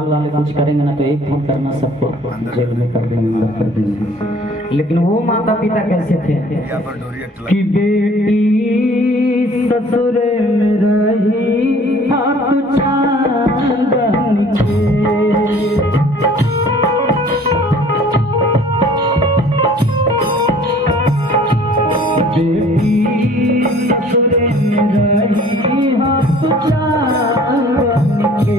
वाले कुछ करेंगे ना तो एक फोन करना सबको जेल में कर देंगे, अंदर कर देंगे। लेकिन वो माता पिता कैसे थे कि बेटी ससुर में रही हाथ चांद बन के, बेटी ससुर में रही हाथ चांद बन के।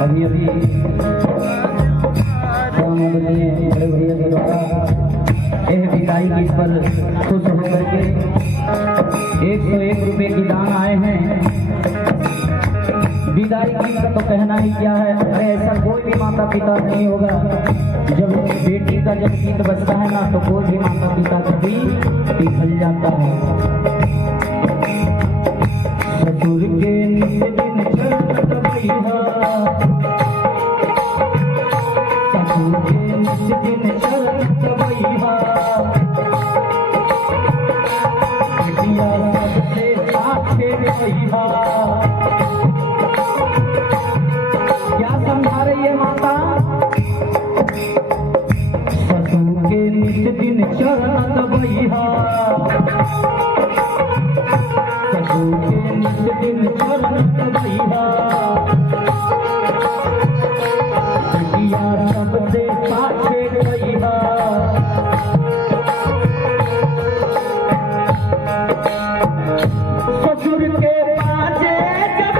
अभी अभी बड़े भैया के द्वारा एक भिखारी की पर खुश होकर के 101 रुपए की दान आए हैं। विदाई की तो कहना ही क्या है, अरे ऐसा कोई भी माता पिता नहीं होगा। जब बेटी का जब गीत बजता है ना तो कोई भी माता पिता कभी पिघल जाता है। ससुर के नित दिन चलत भैया, ससुर के नित दिन चलत भैया, बेटिया सबसे साथे भैया। क्या समझा रही है माता? ससुर के नित दिन चलत भैया, ससुर के नित दिन चलत भैया, बेटिया सबसे साथे भैया। ससुर के पाछे जब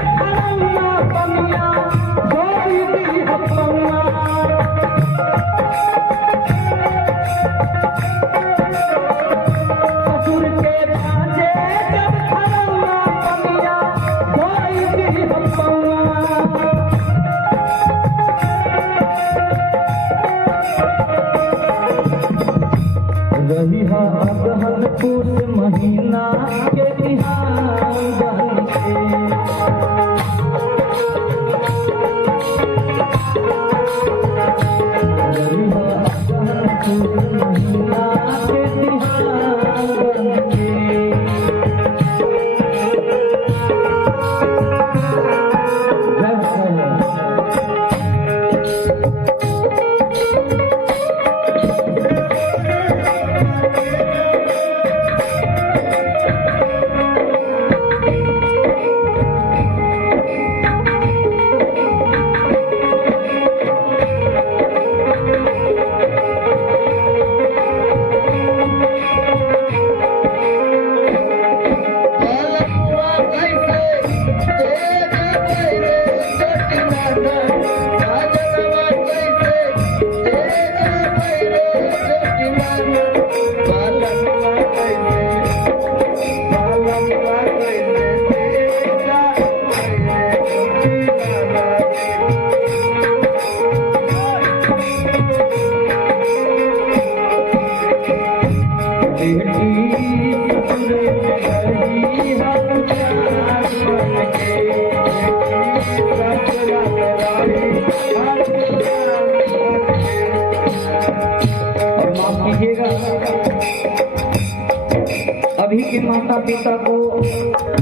अभी के माता पिता को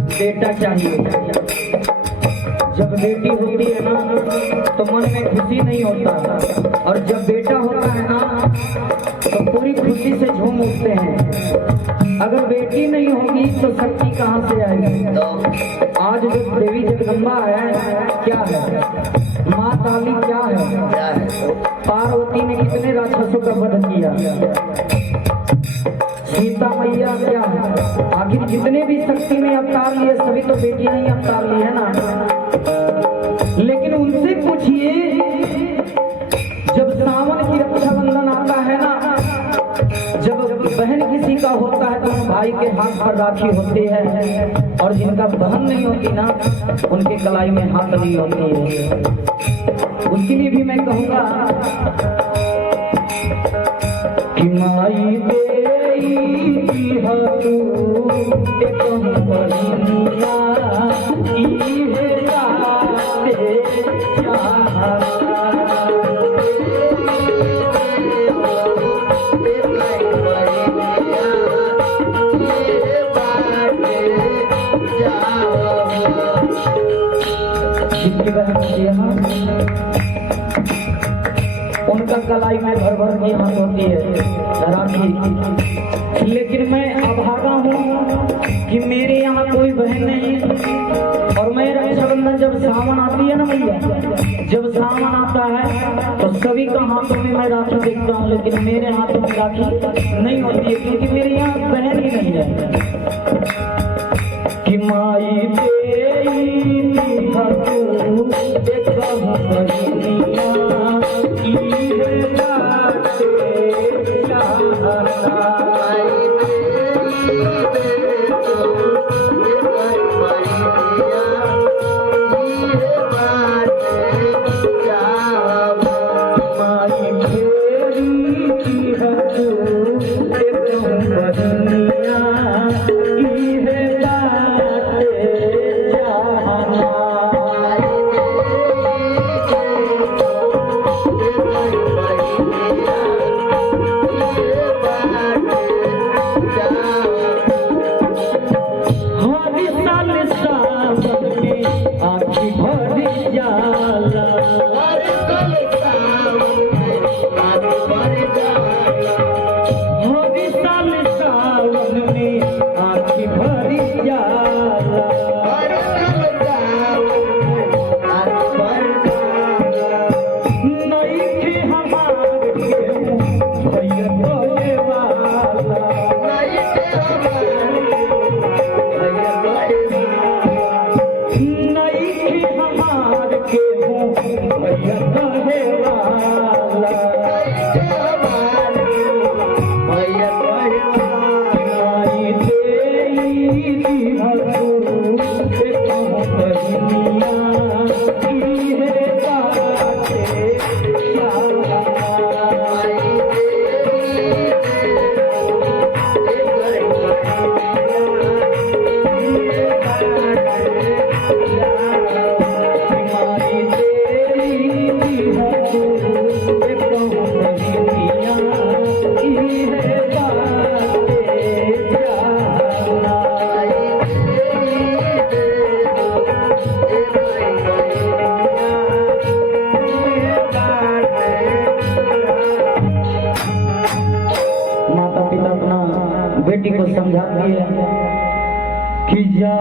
बेटा चाहिए। जब बेटी होती है ना तो मन में खुशी नहीं होता, और जब बेटा होता है ना तो पूरी खुशी से झूम उठते हैं। अगर बेटी नहीं होगी तो शक्ति कहाँ से आएगी? आज जो देवी जगदम्बा है क्या है, माँ काली क्या है? पार्वती ने कितने राक्षसों का वध किया, सीता मैया क्या है? आखिर जितने भी शक्ति में अवतार लिए सभी तो बेटी नहीं अवतार लिए है ना। लेकिन उनसे पूछिए, जब सावन की रक्षाबंधन आता है ना, जब बहन किसी का होता है तो भाई के हाथ पर राखी होती है, और जिनका बहन नहीं होती ना उनके कलाई में हाथ नहीं होती है। उसके लिए भी मैं कहूँगा कि माई उनका कलाई में भर भर की हाथ होती है राखी। लेकिन मैं अभागा हूँ कि मेरे यहाँ कोई बहन नहीं, और मैं रक्षाबंधन जब सावन आती है ना भैया, जब सावन आता है तो सभी का हाथों में मैं राखी देखता हूँ, लेकिन मेरे हाथों में राखी नहीं होती है, क्योंकि मेरे यहाँ बहन ही नहीं है। कि माई बेटी को समझाती है कि जा